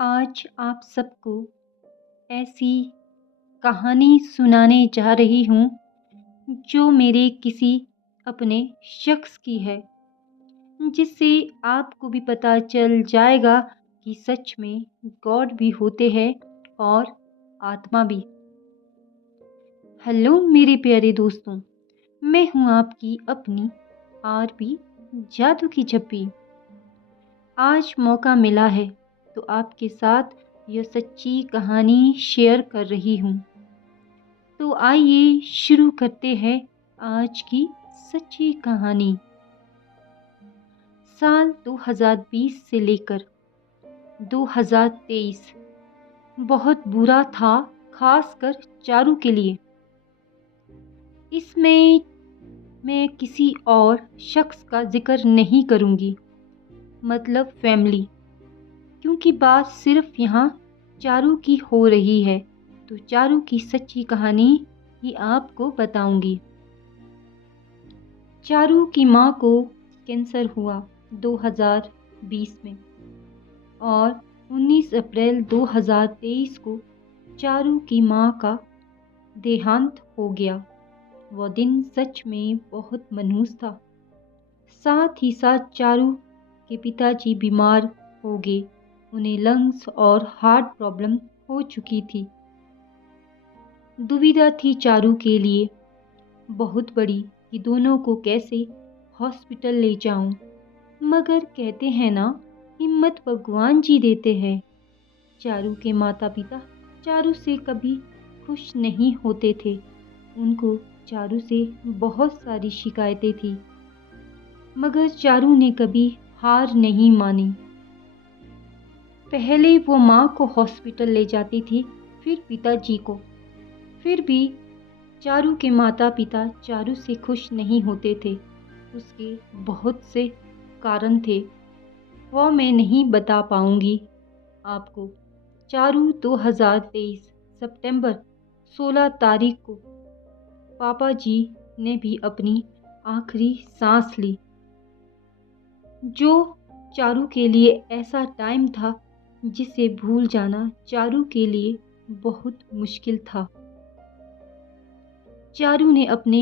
आज आप सबको ऐसी कहानी सुनाने जा रही हूँ जो मेरे किसी अपने शख्स की है, जिससे आपको भी पता चल जाएगा कि सच में गॉड भी होते हैं और आत्मा भी। हेलो मेरे प्यारे दोस्तों, मैं हूँ आपकी अपनी आरपी जादू की झप्पी। आज मौका मिला है तो आपके साथ यह सच्ची कहानी शेयर कर रही हूँ। तो आइए शुरू करते हैं आज की सच्ची कहानी। साल 2020 से लेकर 2023 बहुत बुरा था, खासकर चारू के लिए। इसमें मैं किसी और शख्स का जिक्र नहीं करूँगी, मतलब फैमिली, क्योंकि बात सिर्फ यहाँ चारू की हो रही है। तो चारू की सच्ची कहानी ही आपको बताऊंगी। चारू की माँ को कैंसर हुआ 2020 में और 19 अप्रैल 2023 को चारू की माँ का देहांत हो गया। वो दिन सच में बहुत मनहूस था। साथ ही साथ चारू के पिताजी बीमार हो गए। उन्हें लंग्स और हार्ट प्रॉब्लम हो चुकी थी। दुविधा थी चारू के लिए बहुत बड़ी कि दोनों को कैसे हॉस्पिटल ले जाऊं। मगर कहते हैं ना, हिम्मत भगवान जी देते हैं। चारू के माता पिता चारू से कभी खुश नहीं होते थे। उनको चारू से बहुत सारी शिकायतें थी, मगर चारू ने कभी हार नहीं मानी। पहले वो माँ को हॉस्पिटल ले जाती थी, फिर पिताजी को। फिर भी चारू के माता पिता चारू से खुश नहीं होते थे। उसके बहुत से कारण थे, वो मैं नहीं बता पाऊंगी आपको। चारू 2023 सितंबर 16 तारीख को पापा जी ने भी अपनी आखिरी सांस ली, जो चारू के लिए ऐसा टाइम था जिसे भूल जाना चारू के लिए बहुत मुश्किल था। चारू ने अपने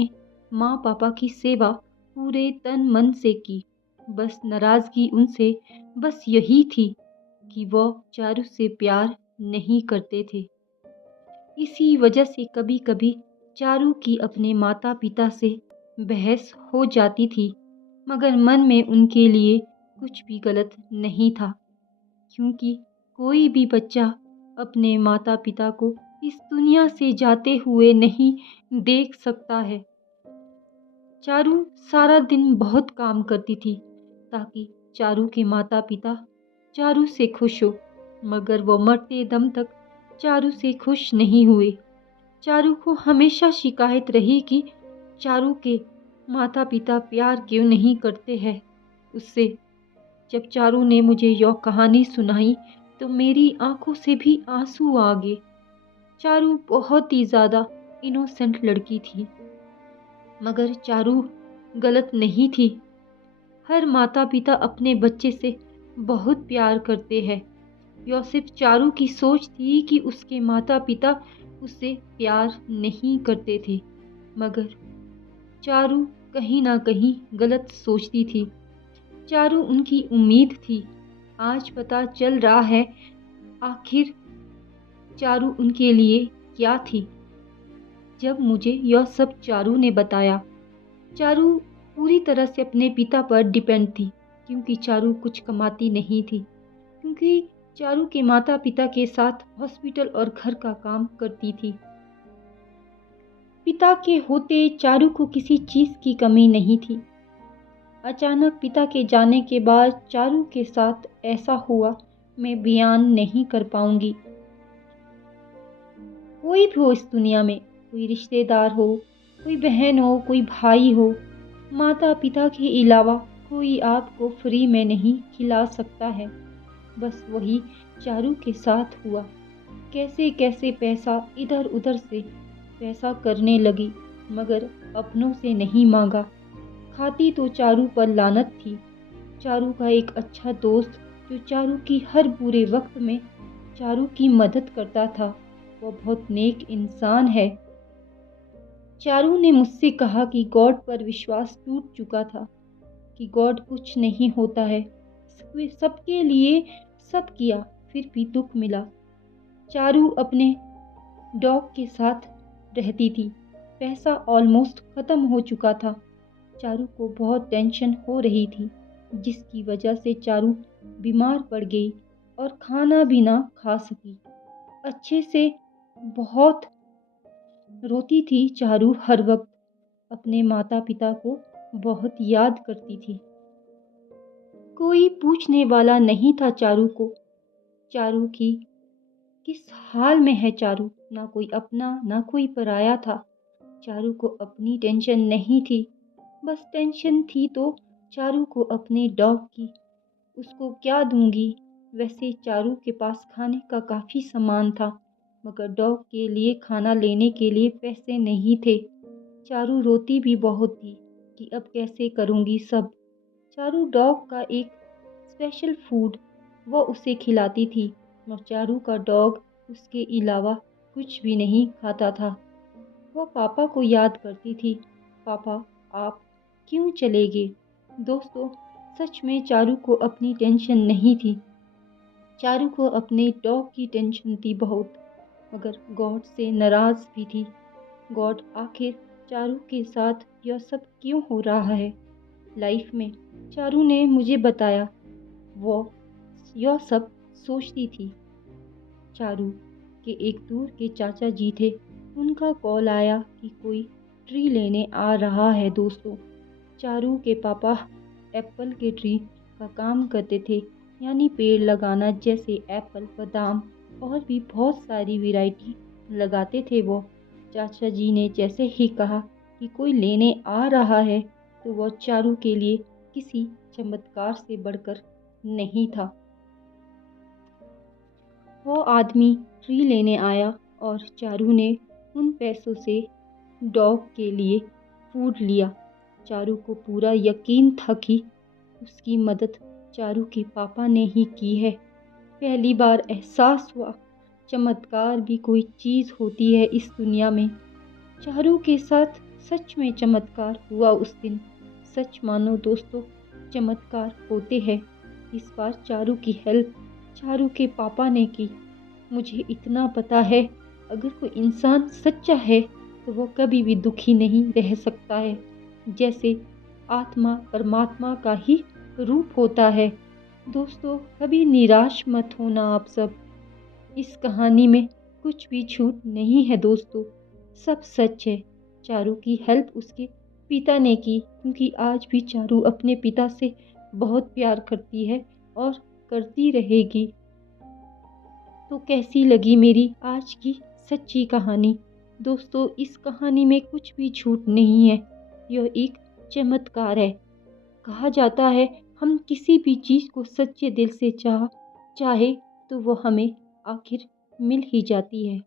माँ पापा की सेवा पूरे तन मन से की। बस नाराज़गी उनसे बस यही थी कि वो चारू से प्यार नहीं करते थे। इसी वजह से कभी कभी चारू की अपने माता पिता से बहस हो जाती थी, मगर मन में उनके लिए कुछ भी गलत नहीं था, क्योंकि कोई भी बच्चा अपने माता पिता को इस दुनिया से जाते हुए नहीं देख सकता है। चारू सारा दिन बहुत काम करती थी ताकि चारू के माता पिता चारू से खुश हो, मगर वो मरते दम तक चारू से खुश नहीं हुए। चारू को हमेशा शिकायत रही कि चारू के माता पिता प्यार क्यों नहीं करते हैं उससे। जब चारू ने मुझे यह कहानी सुनाई तो मेरी आंखों से भी आंसू आ गए। चारू बहुत ही ज़्यादा इनोसेंट लड़की थी, मगर चारू गलत नहीं थी। हर माता पिता अपने बच्चे से बहुत प्यार करते हैं। यह सिर्फ चारू की सोच थी कि उसके माता पिता उससे प्यार नहीं करते थे, मगर चारू कहीं ना कहीं गलत सोचती थी। चारू उनकी उम्मीद थी। आज पता चल रहा है आखिर चारू उनके लिए क्या थी। जब मुझे यह सब चारू ने बताया, चारू पूरी तरह से अपने पिता पर डिपेंड थी, क्योंकि चारू कुछ कमाती नहीं थी, क्योंकि चारू के माता पिता के साथ हॉस्पिटल और घर का काम करती थी। पिता के होते चारू को किसी चीज़ की कमी नहीं थी। अचानक पिता के जाने के बाद चारू के साथ ऐसा हुआ, मैं बयान नहीं कर पाऊंगी। कोई भी हो इस दुनिया में, कोई रिश्तेदार हो, कोई बहन हो, कोई भाई हो, माता पिता के अलावा कोई आपको फ्री में नहीं खिला सकता है। बस वही चारू के साथ हुआ। कैसे कैसे पैसा इधर उधर से पैसा करने लगी, मगर अपनों से नहीं मांगा। खाती तो चारू पर लानत थी। चारू का एक अच्छा दोस्त जो चारू की हर बुरे वक्त में चारू की मदद करता था। वह बहुत नेक इंसान है। चारू ने मुझसे कहा कि गॉड पर विश्वास टूट चुका था, कि गॉड कुछ नहीं होता है। सबके लिए सब किया, फिर भी दुख मिला। चारू अपने डॉग के साथ रहती थी। पैसा ऑलमोस्ट ख़त्म हो चुका था। चारू को बहुत टेंशन हो रही थी, जिसकी वजह से चारू बीमार पड़ गई और खाना भी ना खा सकी अच्छे से। बहुत रोती थी चारू हर वक्त। अपने माता पिता को बहुत याद करती थी। कोई पूछने वाला नहीं था चारू को, चारू की किस हाल में है चारू। ना कोई अपना ना कोई पराया था। चारू को अपनी टेंशन नहीं थी, बस टेंशन थी तो चारू को अपने डॉग की। उसको क्या दूंगी। वैसे चारू के पास खाने का काफ़ी सामान था, मगर डॉग के लिए खाना लेने के लिए पैसे नहीं थे। चारू रोती भी बहुत थी कि अब कैसे करूंगी सब। चारू डॉग का एक स्पेशल फूड वो उसे खिलाती थी, और चारू का डॉग उसके अलावा कुछ भी नहीं खाता था। वो पापा को याद करती थी। पापा, आप क्यों चले गए। दोस्तों, सच में चारू को अपनी टेंशन नहीं थी। चारू को अपने डॉग की टेंशन थी बहुत, मगर गॉड से नाराज़ भी थी। गॉड, आखिर चारू के साथ यह सब क्यों हो रहा है लाइफ में। चारू ने मुझे बताया। वो यह सब सोचती थी। चारू के एक दूर के चाचा जी थे। उनका कॉल आया कि कोई ट्री लेने आ रहा है। दोस्तों, चारू के पापा एप्पल के ट्री का काम करते थे, यानी पेड़ लगाना, जैसे एप्पल, बादाम और भी बहुत सारी वैरायटी लगाते थे वो। चाचा जी ने जैसे ही कहा कि कोई लेने आ रहा है, तो वह चारू के लिए किसी चमत्कार से बढ़कर नहीं था। वो आदमी ट्री लेने आया और चारू ने उन पैसों से डॉग के लिए फूड लिया। चारू को पूरा यकीन था कि उसकी मदद चारू के पापा ने ही की है। पहली बार एहसास हुआ, चमत्कार भी कोई चीज़ होती है इस दुनिया में। चारू के साथ सच में चमत्कार हुआ उस दिन। सच मानो दोस्तों, चमत्कार होते हैं। इस बार चारू की हेल्प चारू के पापा ने की। मुझे इतना पता है, अगर कोई इंसान सच्चा है तो वो कभी भी दुखी नहीं रह सकता है। जैसे आत्मा परमात्मा का ही रूप होता है। दोस्तों, कभी निराश मत होना आप सब। इस कहानी में कुछ भी झूठ नहीं है दोस्तों, सब सच है। चारू की हेल्प उसके पिता ने की, क्योंकि आज भी चारू अपने पिता से बहुत प्यार करती है और करती रहेगी। तो कैसी लगी मेरी आज की सच्ची कहानी। दोस्तों, इस कहानी में कुछ भी झूठ नहीं है, यह एक चमत्कार है। कहा जाता है, हम किसी भी चीज़ को सच्चे दिल से चाहे तो वो हमें आखिर मिल ही जाती है।